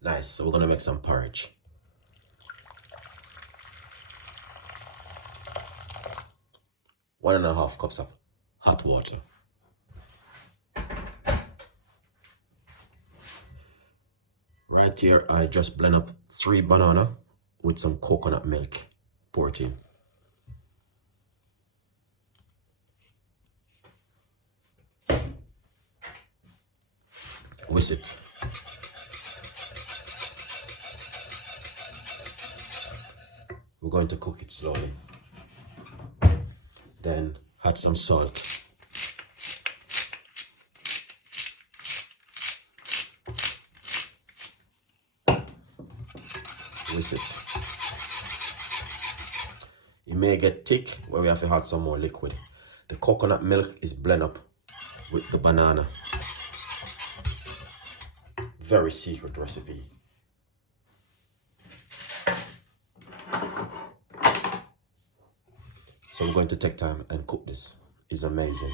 Nice. So we're gonna make some porridge. 1.5 cups of hot water. Right here, I just blend up 3 bananas with some coconut milk. Pour it in. Whisk it. We're going to cook it slowly. Then add some salt. Whisk it. It may get thick where we have to add some more liquid. The coconut milk is blend up with the banana. Very secret recipe. So we're going to take time and cook this. It's amazing.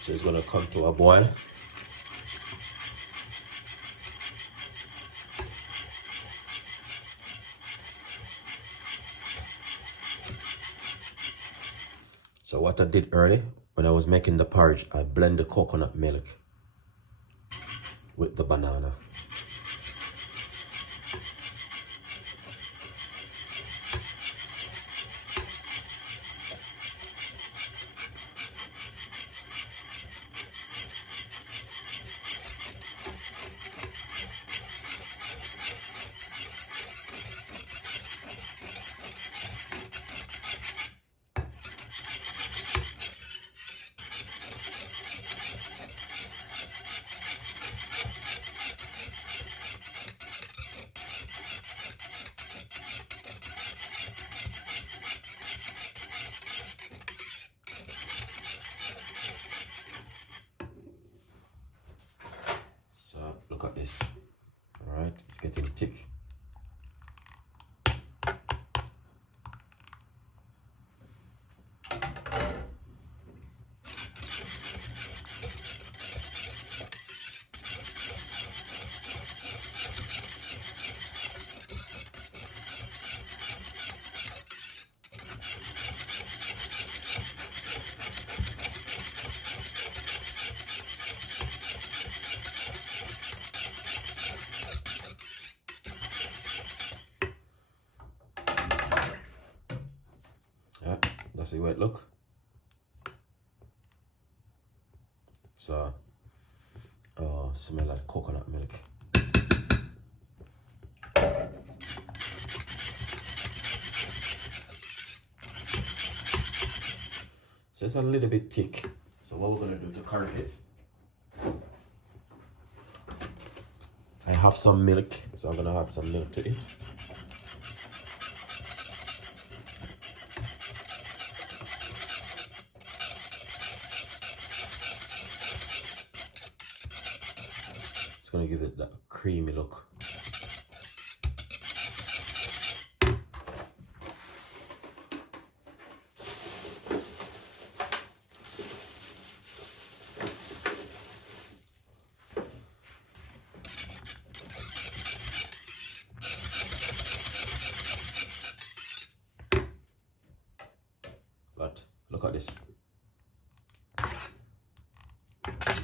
So it's gonna come to a boil. So what I did early, when I was making the porridge, I blend the coconut milk with the banana. Look at this. All right, it's getting thick. Yeah, that's the way it look. So, smell like coconut milk. So it's a little bit thick. So what we're gonna do to curry it, I have some milk, so I'm gonna add some milk to it. It's gonna give it that creamy look. at this.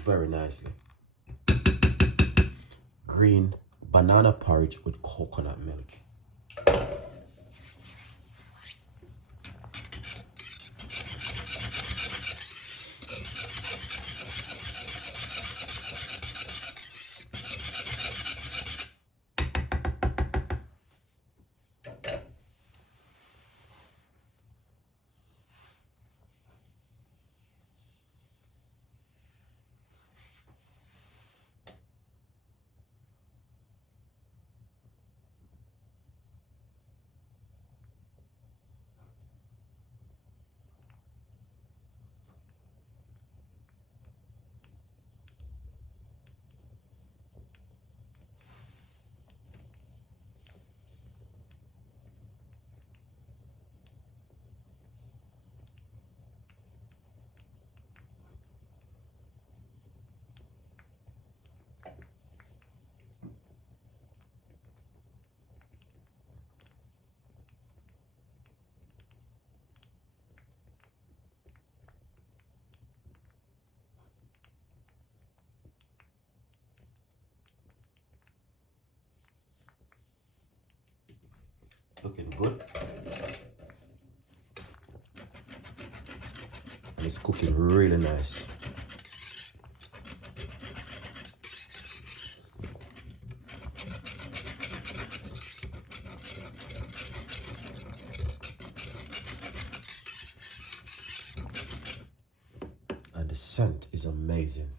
Very nicely. Green banana porridge with coconut milk. Looking good. And it's cooking really nice. And the scent is amazing.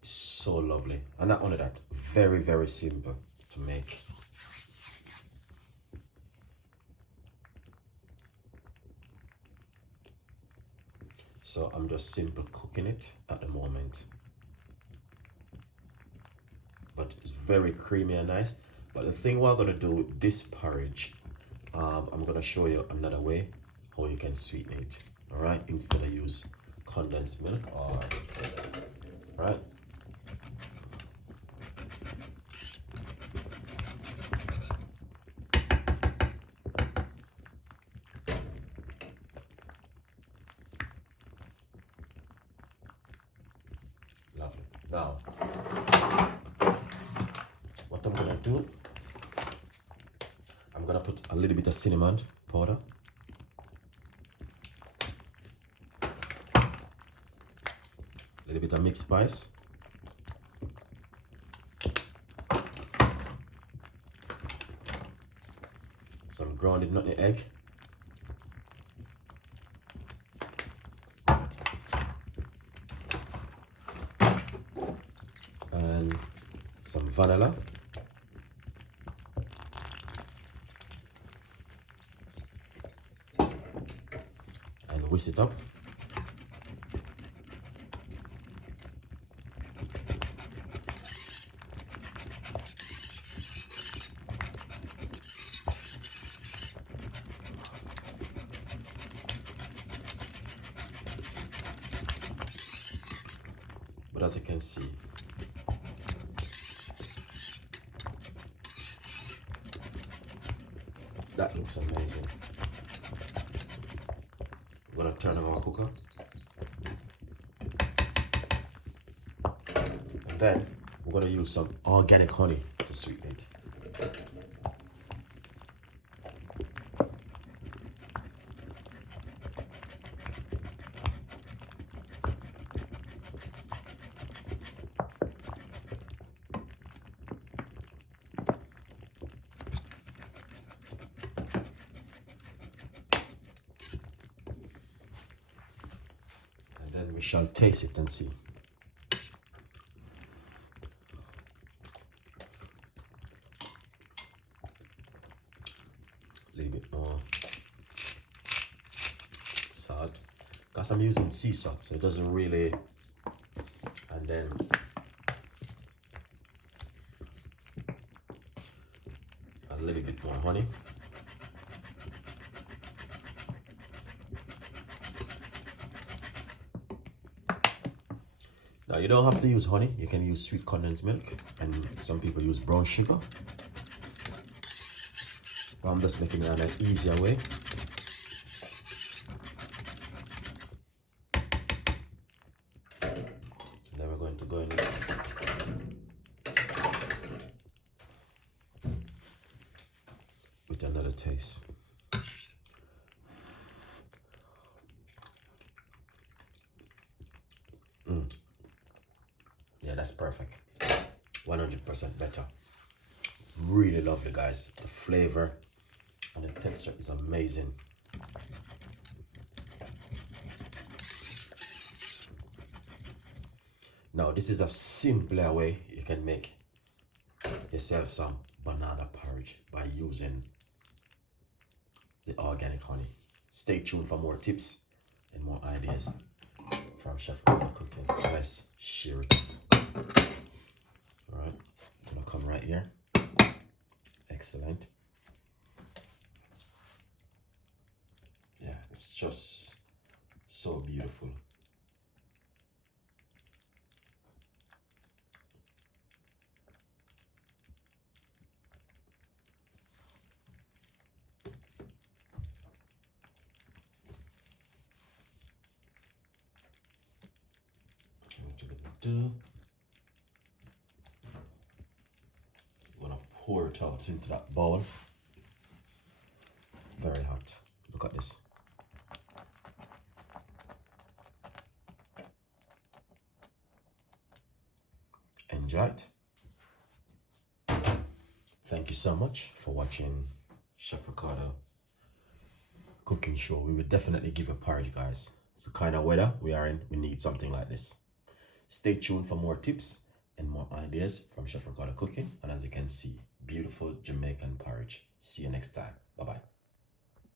So lovely, and not only that, very, very simple to make. So I'm just simple cooking it at the moment, but it's very creamy and nice. But the thing we're gonna do with this porridge, I'm gonna show you another way how you can sweeten it. All right, instead of use condensed milk or right. Lovely. Now, what I'm gonna do, I'm gonna put a little bit of cinnamon powder, a little bit of mixed spice, some grounded nutmeg egg, and some vanilla, and whisk it up. But as you can see, that looks amazing. I'm gonna turn on our cooker, and then we're gonna use some organic honey to sweeten it. Then we shall taste it and see. A little bit more salt. because I'm using sea salt, so it doesn't really. And then a little bit more honey. Now you don't have to use honey, you can use sweet condensed milk, and some people use brown sugar. But I'm just making it in an easier way. And then we're going to go in with another taste. Yeah, that's perfect. 100% better. Really lovely, guys. The flavor and the texture is amazing. Now, this is a simpler way you can make yourself some banana porridge by using the organic honey. Stay tuned for more tips and more ideas from Chef Ricardo Cooking. Let's share it. All right, I'm gonna come right here. Excellent. Yeah, it's just so beautiful. I'm gonna pour it out into that bowl. Very hot. Look at this. Enjoy it. Thank you so much for watching Chef Ricardo Cooking Show. We would definitely give a porridge, guys. It's the kind of weather we are in. We need something like this. Stay tuned for more tips and more ideas from Chef Ricardo Cooking. And as you can see, beautiful Jamaican porridge. See you next time. Bye-bye.